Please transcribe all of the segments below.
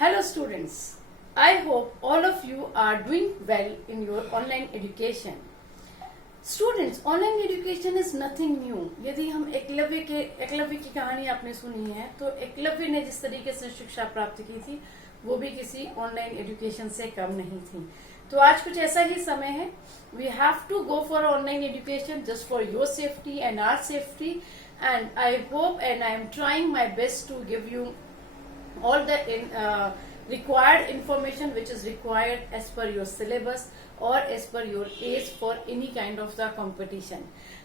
Hello students, I hope all of you are doing well in your online education. Students, online education is nothing new. यदि हम एकलव्य की कहानी आपने सुनी है तो एकलव्य ने जिस तरीके से शिक्षा प्राप्त की थी वो भी किसी ऑनलाइन एजुकेशन से कम नहीं थी. तो आज कुछ ऐसा ही समय है. We have to go for online education just for your safety and our safety, and I hope and I am trying my best to give you all the required information which is required as per your syllabus or as per your age for any kind of the competition.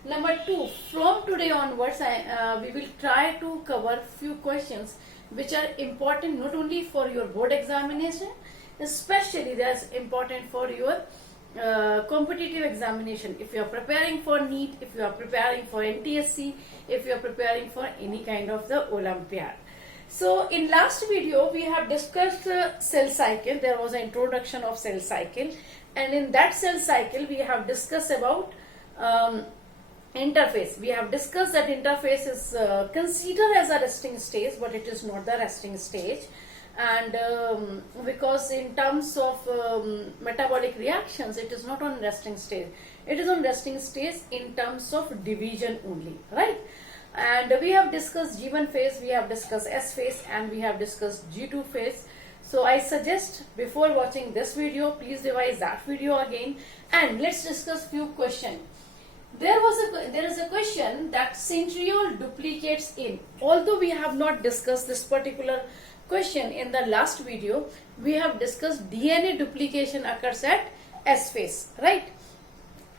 Number 2, from today onwards we will try to cover few questions which are important not only for your board examination, especially that's important for your competitive examination. If you are preparing for NEET, if you are preparing for NTSC, if you are preparing for any kind of the Olympiad. So in last video we have discussed cell cycle. There was an introduction of cell cycle, and in that cell cycle we have discussed about interphase. We have discussed that interphase is considered as a resting stage, but it is not the resting stage, and because in terms of metabolic reactions it is not on resting stage. It is on resting stage in terms of division only, right? And we have discussed G1 phase, we have discussed S phase, and we have discussed G2 phase. So I suggest before watching this video, please revise that video again, and let's discuss few questions. There is a question that centriole duplicates in. Although we have not discussed this particular question in the last video, we have discussed DNA duplication occurs at S phase, right?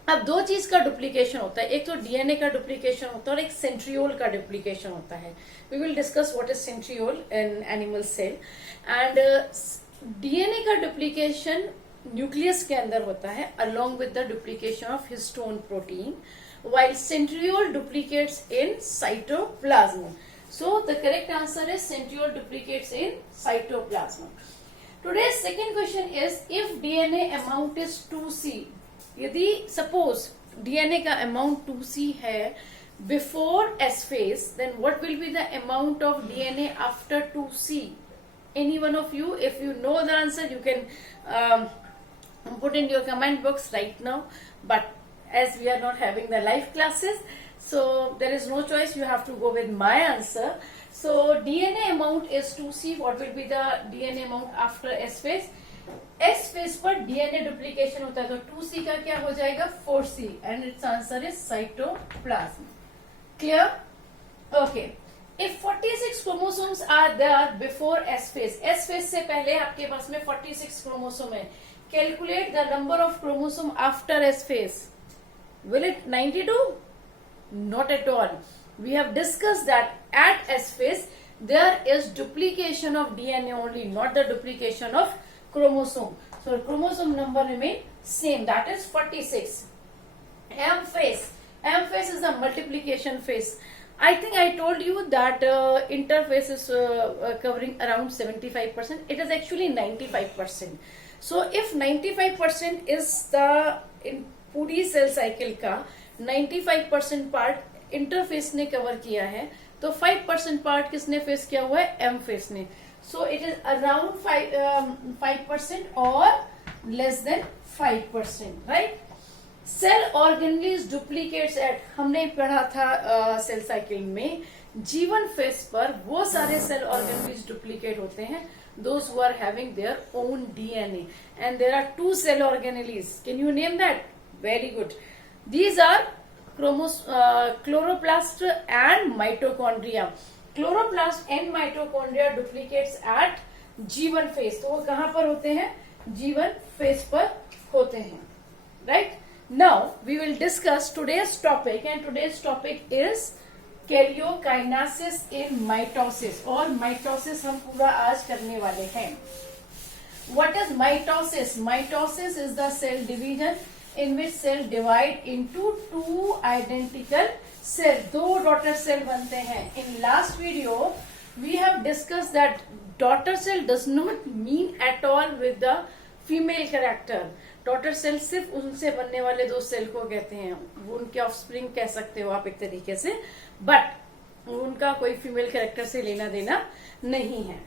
अब दो चीज का duplication होता है, एक तो DNA का duplication होता है और एक सेंट्रियोल का डुप्लीकेशन होता है. We will discuss what is centriole in animal cell. And DNA का डुप्लीकेशन न्यूक्लियस के अंदर होता है along with the duplication of histone protein, while centriole duplicates in cytoplasm. So the correct answer is centriole duplicates in cytoplasm. Today's second question is, if DNA amount is 2C, यदि suppose DNA का amount 2C है before S phase, then what will be the amount of DNA after 2C? Any one of you, if you know the answer you can put in your comment box right now, but as we are not having the live classes, so there is no choice, you have to go with my answer. So DNA amount is 2C. What will be the DNA amount after S phase? S phase पर DNA duplication होता है तो 2C का क्या हो जाएगा? 4C, and its answer is cytoplasm. Clear? Okay. If 46 chromosomes are there before S phase, S phase से पहले आपके पास में 46 क्रोमोसोम है. Calculate the number of chromosome after S phase. Will it 92? Not at all. We have discussed that at S phase there is duplication of DNA only, not the duplication of chromosome. So chromosome number remain same, that is 46. M phase is the multiplication phase. I think I told you that interphase is covering around 75%. It is actually 95%. So if 95% is the in पूरी cell cycle का 95% part interface ने cover किया है, तो 5% part किसने face किया हुआ है? एम फेस ने. So it is around 5% or less than 5%, right? Cell organelles duplicates at, हमने पढ़ा था सेल साइकिल में G1 फेज पर वो सारे सेल organelles डुप्लीकेट होते हैं those who are having their own DNA, and there are 2 cell organelles. Can you name that? Very good. These are chloroplast and mitochondria. Chloroplast and mitochondria duplicates at G1 phase. तो वो कहाँ पर होते हैं? G1 phase पर होते हैं, right? Now we will discuss today's topic, and today's topic is karyokinesis in mitosis. और mitosis हम पूरा आज करने वाले हैं. What is mitosis? Mitosis is the cell division in which cell divide into 2 identical cell. 2 daughter cell बनते हैं. In last video we have discussed that daughter cell does not mean at all with the female character. daughter cell सिर्फ उनसे बनने वाले 2 cell को कहते हैं. वो उनके ऑफस्प्रिंग कह सकते हो आप एक तरीके से, बट उनका कोई फीमेल कैरेक्टर से लेना देना नहीं है.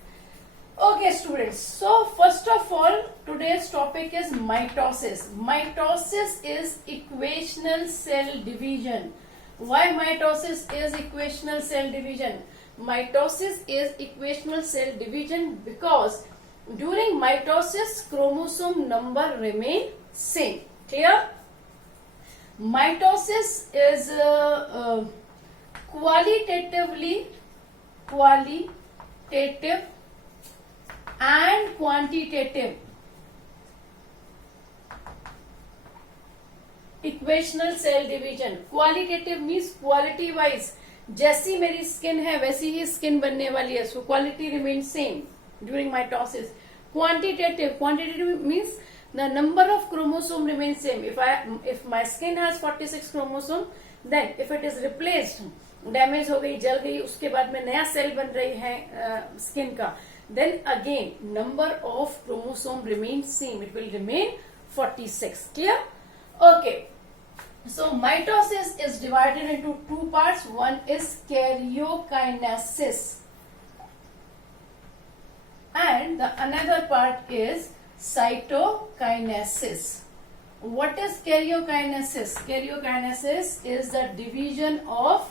Okay, students. students, so first of all, today's topic is mitosis. Mitosis is equational cell division. Why mitosis is equational cell division? Mitosis is equational cell division because during mitosis chromosome number remain same. Clear? Mitosis is qualitative and quantitative equational cell division. Qualitative means quality wise, जैसी मेरी skin है वैसी ही skin बनने वाली है, so quality remain same during mitosis. Quantitative means the number of chromosome remains same. If my skin has 46 chromosome, then if it is replaced, damage हो गई, जल गई, उसके बाद में नया सेल बन रही है स्किन का, then again number of chromosome remains same. It will remain 46. Clear? Okay. So mitosis is divided into two parts. One is karyokinesis and the another part is cytokinesis. What is karyokinesis? Karyokinesis is the division of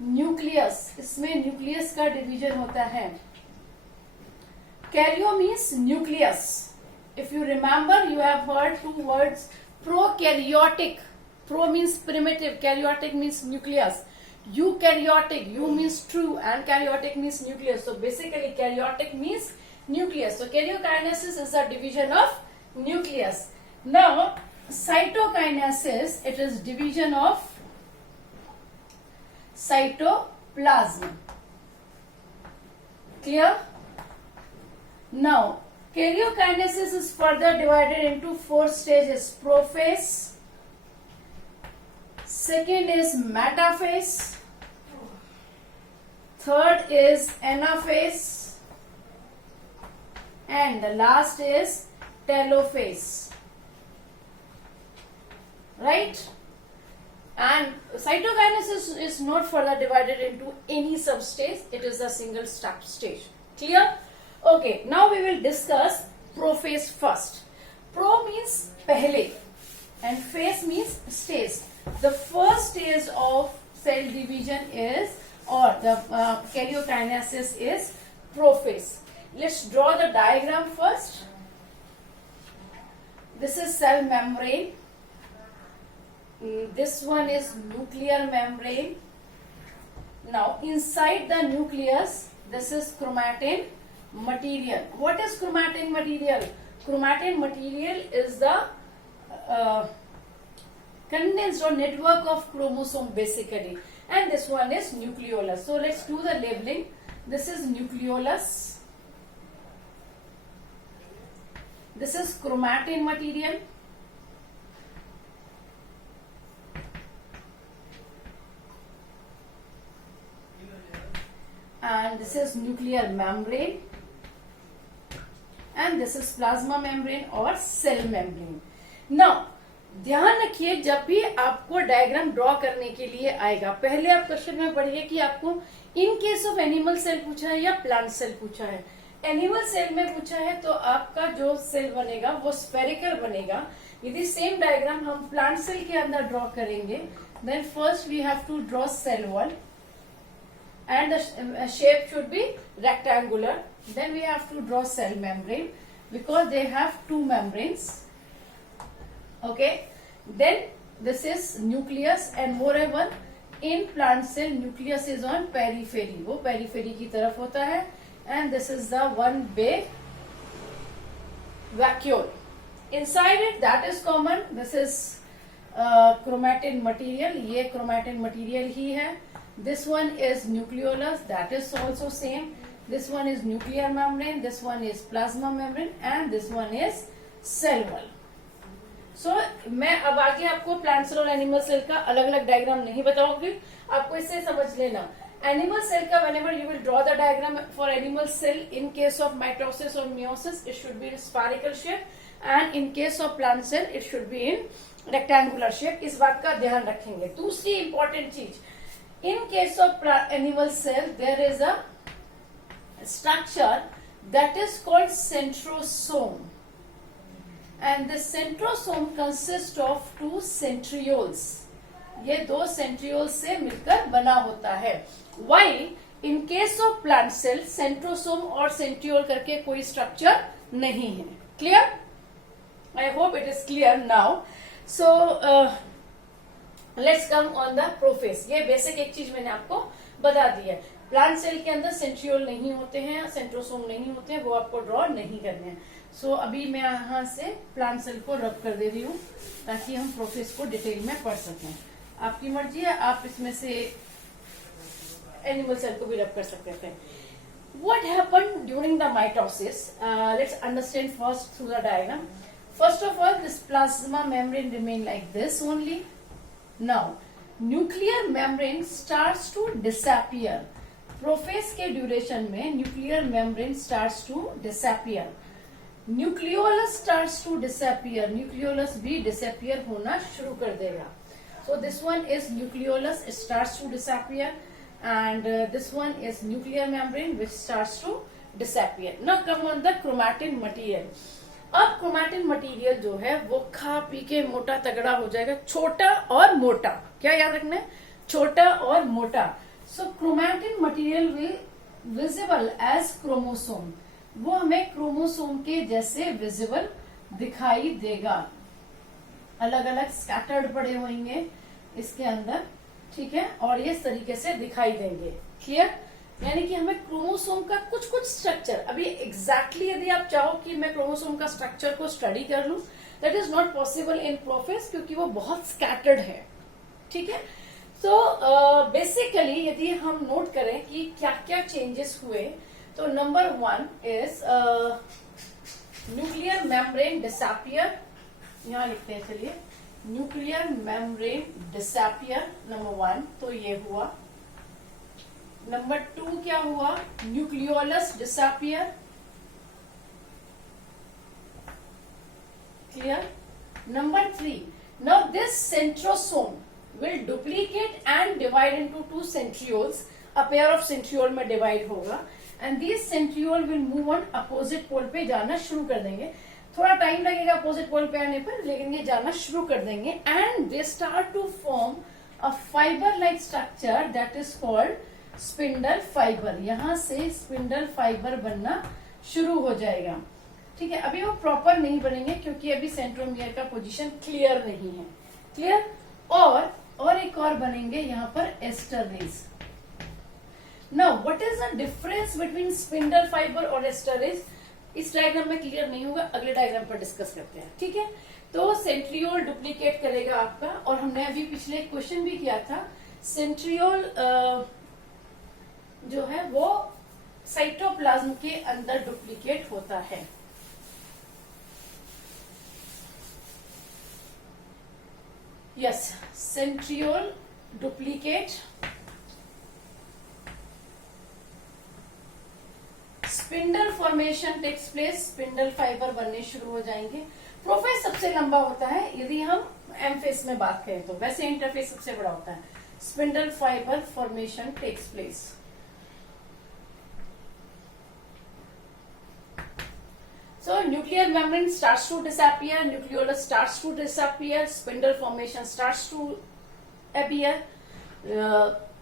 nucleus. इसमें nucleus का division होता है. Karyo means nucleus. If you remember, you have heard two words, prokaryotic. Pro means primitive, karyotic means nucleus. Eukaryotic, you means true and karyotic means nucleus. So basically karyotic means nucleus. So karyokinesis is a division of nucleus. Now cytokinesis, it is division of cytoplasm. Clear? Now karyokinesis is further divided into four stages. Prophase, second is metaphase, third is anaphase, and the last is telophase. Right? And cytokinesis is not further divided into any substage. It is a single step stage. Clear? Okay. Now we will discuss prophase first. Pro means pehle and phase means stage. The first stage of cell division is, or the karyokinesis is prophase. Let's draw the diagram first. This is cell membrane. This one is nuclear membrane. Now inside the nucleus, this is chromatin material. What is chromatin material? Chromatin material is the condensed or network of chromosome basically, and this one is nucleolus. So let's do the labeling. This is nucleolus, this is chromatin material, and this is nuclear membrane, and this is plasma membrane or cell membrane. Now ध्यान रखिए, जब भी आपको diagram draw करने के लिए आएगा, पहले आप क्वेश्चन में पढ़िए कि आपको in case of animal cell पूछा है या प्लांट सेल पूछा है. एनिमल सेल में पूछा है तो आपका जो सेल बनेगा वो स्फेरिकल बनेगा. यदि सेम डायग्राम हम प्लांट सेल के अंदर ड्रॉ करेंगे, then first we have to draw cell wall and the shape should be rectangular. Then we have to draw cell membrane because they have two membranes. Okay, then this is nucleus, and moreover in plant cell nucleus is on periphery, वो periphery की तरफ होता है, and this is the one big vacuole. Inside it, that is common. This is chromatin material, ये chromatin material ही है. This one is nucleolus, that is also same. This one is nuclear membrane, this one is plasma membrane, and this one is cell wall. So मैं अब आगे आपको plant cell और animal cell का अलग अलग diagram नहीं बताऊंगी, आपको इससे समझ लेना. एनिमल सेल का whenever you will draw the diagram for animal cell, in case of mitosis or meiosis, it should be in spherical shape, and in case of plant cell, it should be in rectangular shape. इस बात का ध्यान रखेंगे. दूसरी important चीज, in case of animal cell, there is a structure that is called centrosome, and this centrosome consists of two centrioles. ये दो centrioles से मिलकर बना होता है. While in case of plant cell, centrosome और centriole करके कोई structure नहीं है. Clear? I hope it is clear now. So let's come on the prophase. ये basic एक चीज मैंने आपको बता दी है. प्लांट सेल के अंदर सेंट्रियोल नहीं होते हैं, सेंट्रोसोम नहीं होते हैं, वो आपको ड्रॉ नहीं करने हैं. सो अभी मैं यहाँ से प्लांट सेल को रब कर दे रही हूँ ताकि हम प्रोसेस को डिटेल में पढ़ सकें. आपकी मर्जी है, आप इसमें से एनिमल सेल को भी रब कर सकते थे. What happened during the mitosis? Let's understand first through the diagram. First of all, this plasma membrane remain like this only. Now, nuclear membrane starts to disappear. Prophase के ड्यूरेशन में nuclear membrane starts to disappear. Nucleolus starts to disappear. Nucleolus भी disappear होना शुरू कर देगा. So this one is nucleolus starts to disappear and this one is nuclear membrane which starts to disappear. Now come on the chromatin material. अब chromatin material जो है वो खा पी के मोटा तगड़ा हो जाएगा. छोटा और मोटा, क्या याद रखना है? छोटा और मोटा. So chromatin material will visible as chromosome. वो हमें क्रोमोसोम के जैसे विजिबल दिखाई देगा. अलग अलग स्कैटर्ड पड़े होंगे इसके अंदर, ठीक है, और ये इस तरीके से दिखाई देंगे. क्लियर? यानी कि हमें क्रोमोसोम का कुछ कुछ स्ट्रक्चर, अभी एग्जैक्टली यदि आप चाहो कि मैं क्रोमोसोम का स्ट्रक्चर को स्टडी कर लूं, that is not possible in prophase क्योंकि वो बहुत स्कैटर्ड है. ठीक है. तो बेसिकली यदि हम नोट करें कि क्या क्या चेंजेस हुए, तो number 1 is nuclear membrane disappear. यहां लिखते हैं, चलिए, न्यूक्लियर मेम्ब्रेन डिसअपियर नंबर 1, तो ये हुआ. नंबर 2 क्या हुआ? Nucleolus disappear. Clear? Number 3, now this centrosome will duplicate and divide into two centrioles. A pair of centriole में divide होगा and these centriole will move on opposite pole पे जाना शुरू कर देंगे. थोड़ा टाइम लगेगा opposite pole पे आने पर, लेकिन ये जाना शुरू कर देंगे and they start to form a fiber like structure that is called spindle fiber. यहाँ से spindle fiber बनना शुरू हो जाएगा. ठीक है. अभी वो प्रॉपर नहीं बनेंगे क्योंकि अभी सेंट्रोमियर का पोजीशन क्लियर नहीं है. क्लियर? और एक और बनेंगे यहाँ पर aster rays. Now what is the difference between spindle fibre और एस्टर रेज? इस डायग्राम में क्लियर नहीं होगा, अगले डायग्राम पर डिस्कस करते हैं. ठीक है. तो सेंट्रियोल डुप्लीकेट करेगा आपका, और हमने अभी पिछले क्वेश्चन भी किया था. सेंट्रियोल जो है वो साइटोप्लाज्म के अंदर डुप्लीकेट होता है. Yes, centriole duplicate, spindle formation takes place, spindle fiber बनने शुरू हो जाएंगे. प्रोफेस सबसे लंबा होता है यदि हम एम फेस में बात करें तो, वैसे इंटरफेस सबसे बड़ा होता है. Spindle fibre formation takes place. So nuclear membrane starts to disappear, nucleolus starts to disappear, spindle formation starts to appear,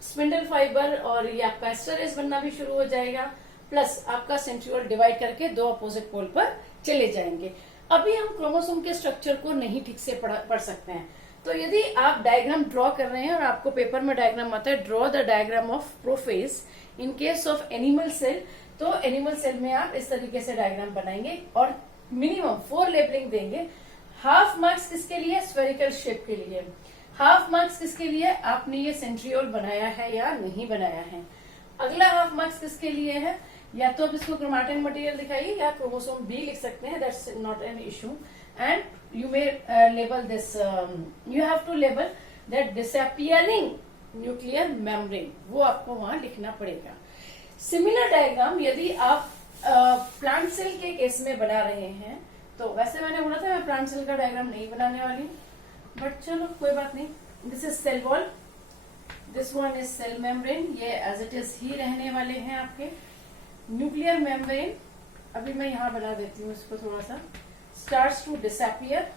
spindle fiber और ये आपका एस्टर बनना भी शुरू हो जाएगा. प्लस आपका सेंट्रियोल डिवाइड करके दो अपोजिट पोल पर चले जाएंगे. अभी हम क्रोमोसोम के स्ट्रक्चर को नहीं ठीक से पढ़ सकते हैं. तो यदि आप डायग्राम ड्रॉ कर रहे हैं और आपको पेपर में डायग्राम आता है, draw the diagram of prophase in case of animal cell, तो एनिमल सेल में आप इस तरीके से डायग्राम बनाएंगे और मिनिमम 4 लेबलिंग देंगे. हाफ मार्क्स किसके लिए? स्फेरिकल शेप के लिए. हाफ मार्क्स किसके लिए? आपने ये सेंट्रियोल बनाया है या नहीं बनाया है. अगला हाफ मार्क्स किसके लिए है? या तो आप इसको क्रोमैटिन मटेरियल दिखाइए या क्रोमोसोम बी लिख सकते हैं, that's not an issue. And you may label this, you have to label that disappearing nuclear membrane, वो आपको वहां लिखना पड़ेगा. सिमिलर डायग्राम यदि आप प्लांट सेल के केस में बना रहे हैं, तो वैसे मैंने बोला था मैं प्लांट सेल का डायग्राम नहीं बनाने वाली हूँ, बट चलो कोई बात नहीं. This is cell wall, this one is cell membrane, ये एज इट इज ही रहने वाले हैं आपके. न्यूक्लियर मेम्ब्रेन अभी मैं यहाँ बना देती हूँ इसको थोड़ा सा, स्टार्ट्स टू डिसअपियर,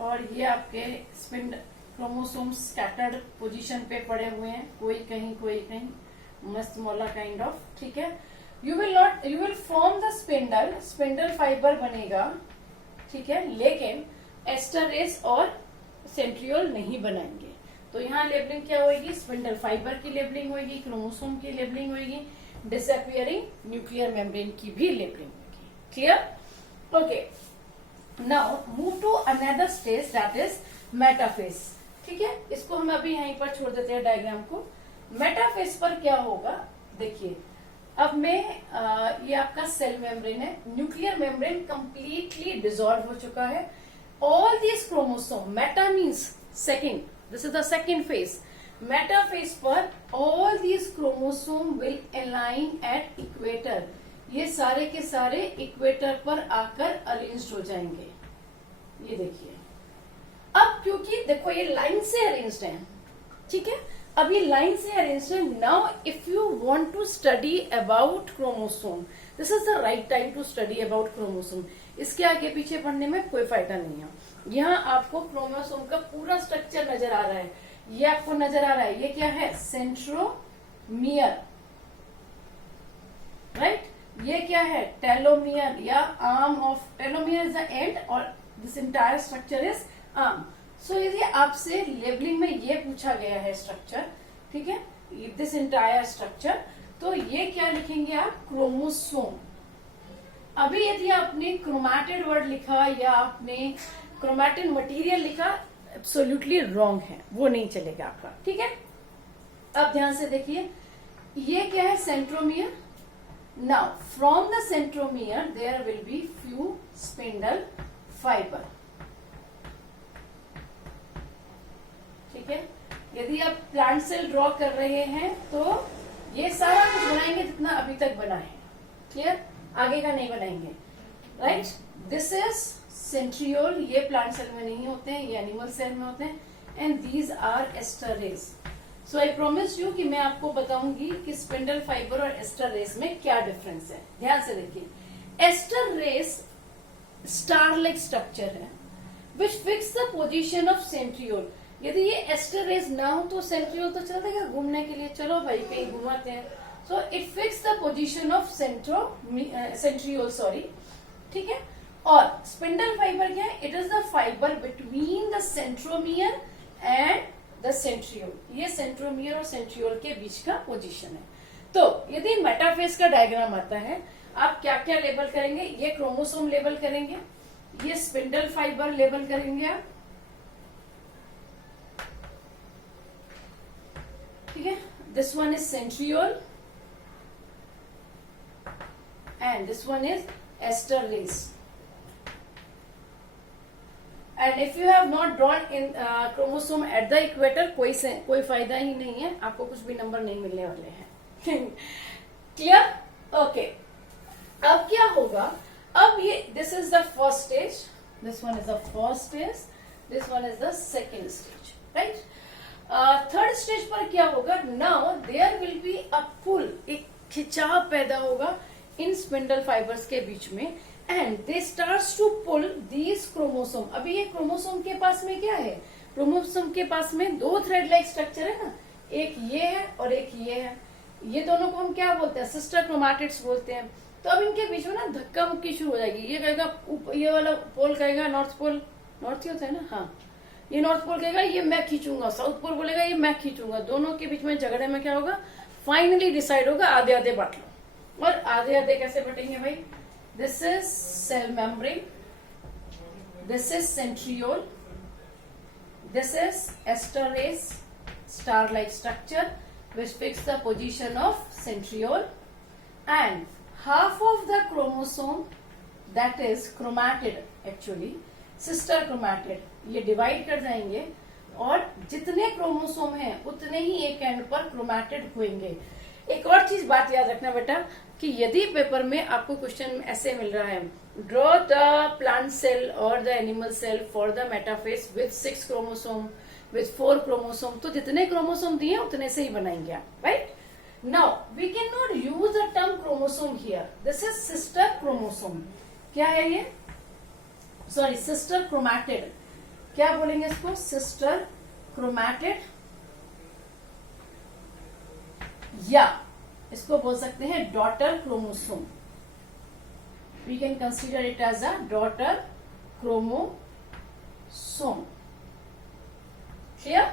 और ये आपके स्पिंडल क्रोमोसोम स्कैटर्ड पोजीशन पे पड़े हुए हैं, कोई कहीं मस्त मौला काइंड ऑफ, ठीक है। You will form the spindle fibre बनेगा, ठीक है, लेकिन एस्टर रेस और सेंट्रियोल नहीं बनाएंगे। तो यहाँ लेबलिंग क्या होगी, स्पिंडल फाइबर की लेबलिंग होगी, क्रोमोसोम की लेबलिंग होगी, डिसअपियरिंग न्यूक्लियर मेम्ब्रेन की भी लेबलिंग होगी। Clear? Okay, now move to another stage that is metaphase. ठीक है, इसको हम अभी यहीं पर छोड़ देते हैं डायग्राम को। मेटाफेज पर क्या होगा, देखिए अब मैं ये आपका सेल मेम्ब्रेन है, न्यूक्लियर मेम्ब्रेन कंप्लीटली डिसॉल्व हो चुका है। All this chromosome, meta means second, this is the second phase. Metaphase पर all this chromosome will align at equator, ये सारे के सारे इक्वेटर पर आकर अरेंज हो जाएंगे। ये देखिए, अब क्योंकि देखो ये लाइन से अरेंज्ड है, ठीक है, अब ये लाइन से अरेंज्ड है। Now if you want to study about chromosome, this is the right time to study about chromosome. इसके आगे पीछे पढ़ने में कोई फायदा नहीं है। यहाँ आपको क्रोमोसोम का पूरा स्ट्रक्चर नजर आ रहा है, ये आपको नजर आ रहा है, ये क्या है, सेंट्रोमियर, राइट। ये क्या है, टेलोमियर या arm of, telomere is the end और this entire structure is arm. So यदि आपसे लेबलिंग में ये पूछा गया है स्ट्रक्चर, ठीक है, दिस इंटायर स्ट्रक्चर, तो ये क्या लिखेंगे आप, क्रोमोसोम। अभी यदि आपने क्रोमैटिड वर्ड लिखा या आपने क्रोमैटिन मटेरियल लिखा, एब्सोल्युटली रॉन्ग है, वो नहीं चलेगा आपका, ठीक है। अब ध्यान से देखिए, ये क्या है, centromere. Now from the centromere there will be few spindle fibre, ठीक है। यदि आप प्लांट सेल ड्रॉ कर रहे हैं तो ये सारा कुछ बनाएंगे जितना अभी तक बना है, क्लियर, आगे का नहीं बनाएंगे, राइट। दिस इज सेंट्रियोल, ये प्लांट सेल में नहीं होते हैं, ये एनिमल सेल में होते हैं, and these are aster rays. So I promise you कि मैं आपको बताऊंगी कि स्पिंडल फाइबर और एस्टर रेस में क्या डिफरेंस है। ध्यान से देखिए, aster rays star like structure है which fix the position of centriole. यदि ये एस्टर रेस ना हो तो सेंट्रियोल तो चलता है घूमने के लिए, चलो भाई कहीं घुमाते हैं। So it fix the position of centriole, sorry, ठीक है। और स्पिंडल फाइबर क्या है, it is the fibre between the centromere and the centriole. ये सेंट्रोमियर और सेंट्रियोल के बीच का पोजीशन है। तो यदि मेटाफेज का डायग्राम आता है, आप क्या क्या लेबल करेंगे, ये क्रोमोसोम लेबल करेंगे, ये स्पिंडल फाइबर लेबल करेंगे आप, ठीक है। This one is centriole and this one is aster rays. And if you have not drawn in chromosome at the equator, कोई फायदा ही नहीं है, आपको कुछ भी नंबर नहीं मिलने वाले हैं। क्लियर? ओके, अब क्या होगा, अब ये this is the first stage, this one is the first stage, this one is the second stage, right. Third stage पर क्या होगा, now there will be a pull, एक खिंचाव पैदा होगा इन स्पिंडल फाइबर्स के बीच में, and they starts to pull these chromosome. अभी ये क्रोमोसोम के पास में क्या है, क्रोमोसोम के पास में दो थ्रेड लाइक स्ट्रक्चर है ना, एक ये है और एक ये है, ये दोनों को हम क्या बोलते हैं, सिस्टर क्रोमैटिड्स बोलते हैं। तो अब इनके बीच में ना धक्का मुक्की शुरू हो जाएगी, ये कहेगा, ये वाला पोल कहेगा नॉर्थ पोल, नॉर्थ ही होता है ना, हाँ, ये नॉर्थ पोल कहेगा ये मैं खींचूंगा, साउथ पोल बोलेगा ये मैं खींचूंगा। दोनों के बीच में झगड़े में क्या होगा, फाइनली डिसाइड होगा आधे आधे बांट लो। और आधे आधे कैसे बटेंगे भाई, this is cell membrane, this is centriole, this is aster rays, star like structure which fix the position of centriole, and half of the chromosome that is chromatid, actually sister chromatid, ये divide कर जाएंगे और जितने chromosome हैं उतने ही एक and पर chromatid होंगे। एक और चीज बात याद रखना बेटा कि यदि पेपर में आपको क्वेश्चन ऐसे मिल रहा है, ड्रॉ द प्लांट सेल और the animal cell for the metaphase with 6 chromosome with 4 chromosome, तो जितने क्रोमोसोम दिए उतने से ही बनाएंगे आप, right. Now we can not use the term chromosome here, this is sister chromosome. क्या है ये? Sorry, sister chromatid. क्या बोलेंगे इसको? सिस्टर क्रोमैटिड, या इसको बोल सकते हैं daughter chromosome. We can consider it as a daughter chromosome. Clear?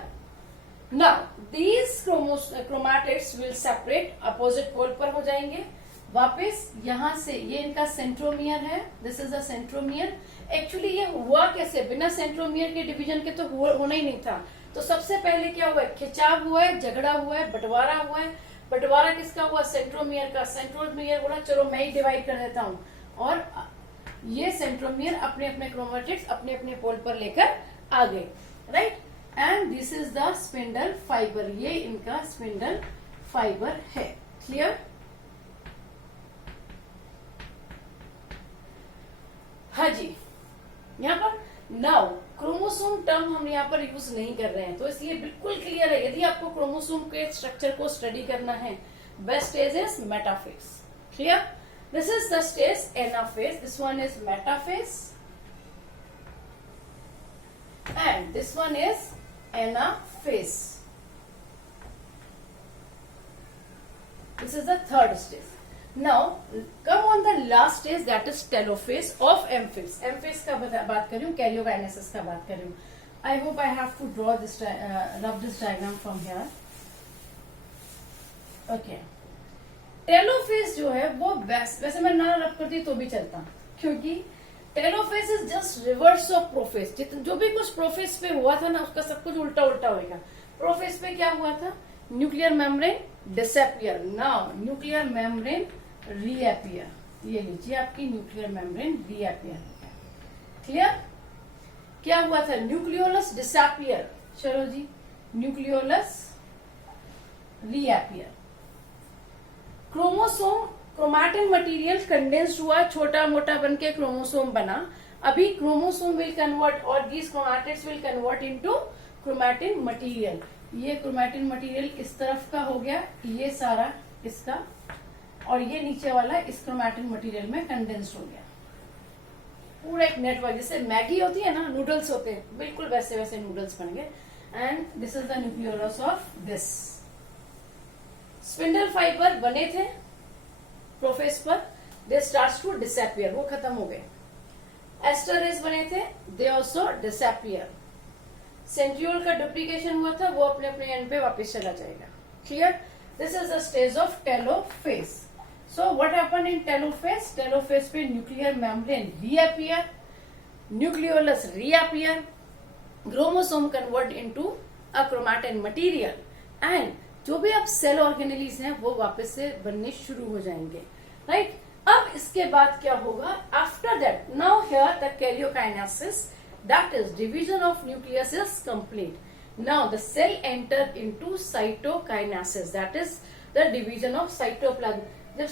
Now these chromatids will separate, opposite pole पर हो जाएंगे. वापस यहां से, ये इनका सेंट्रोमियर है, this is the centromere. Actually ये हुआ कैसे? बिना सेंट्रोमियर के डिवीजन के तो होना ही नहीं था. तो सबसे पहले क्या हुआ है? खिंचाव हुआ है, झगड़ा हुआ है, बंटवारा हुआ है. बंटवारा किसका हुआ? सेंट्रोमियर का. सेंट्रोमियर बोला चलो मैं ही डिवाइड कर देता हूं, और ये सेंट्रोमियर अपने अपने क्रोमैटिड्स अपने अपने पोल पर लेकर आ गए. Right? And this is the spindle fibre. ये इनका स्पिंडल फाइबर है. क्लियर? हाँ जी. यहाँ पर नाउ क्रोमोसोम टर्म हम यहाँ पर यूज नहीं कर रहे हैं, तो इसलिए बिल्कुल क्लियर है. यदि आपको क्रोमोसोम के स्ट्रक्चर को स्टडी करना है, best stage is metaphase. Clear? This is the stage anaphase, this one is metaphase, and this one is anaphase. This is the third stage. Now come on the last stage, that is telophase of M-phase. M-phase का बात कर रही हूँ, karyokinesis का बात कर रही हूँ. I hope I have to draw this rub this diagram from here. Okay. telophase जो है वो वैसे मैं ना रब करती तो भी चलता, क्योंकि telophase is just reverse of prophase. जो भी कुछ प्रोफेज पे हुआ था ना, उसका सब कुछ उल्टा उल्टा होगा. प्रोफेज पे क्या हुआ था? Nuclear membrane disappear. Now nuclear membrane reappear. ये लीजिए आपकी न्यूक्लियर मेम्ब्रेन रीअपियर. क्लियर? क्या हुआ था? Nucleolus disappear. चलो जी, nucleolus reappear. Chromosome, chromatin material condensed हुआ, छोटा मोटा बन के क्रोमोसोम बना. अभी क्रोमोसोम विल कन्वर्ट, और these chromatids will convert into chromatin material. ये क्रोमैटिन मटेरियल इस तरफ का हो गया, ये सारा इसका, और ये नीचे वाला इस क्रोमैटिन मटेरियल में कंडेंस्ड हो गया. पूरा एक नेटवर्क, जैसे मैगी होती है ना, नूडल्स होते हैं, बिल्कुल वैसे वैसे नूडल्स बन गए. And this is the nucleolus of this. Spindle fibre बने थे प्रोफेज पर, दे स्टार्ट्स टू डिसअपियर, वो खत्म हो गए. एस्टरेज बने थे, दे ऑल्सो डिसअपियर. सेंट्रियोल का डुप्लीकेशन हुआ था, वो अपने अपने एंड पे वापस चला जाएगा. Clear? This is the stage of telophase. So what happen in telophase? Telophase पे nuclear membrane reappear, nucleolus reappear, chromosome convert into a chromatin material, and जो भी अब सेल ऑर्गेनेलीज हैं वो वापस से बनने शुरू हो जाएंगे. राइट? अब इसके बाद क्या होगा? After that, now here the karyokinesis, that is division of nucleus, is complete. Now the cell enter into cytokinesis, that is the division of cytoplasm. जब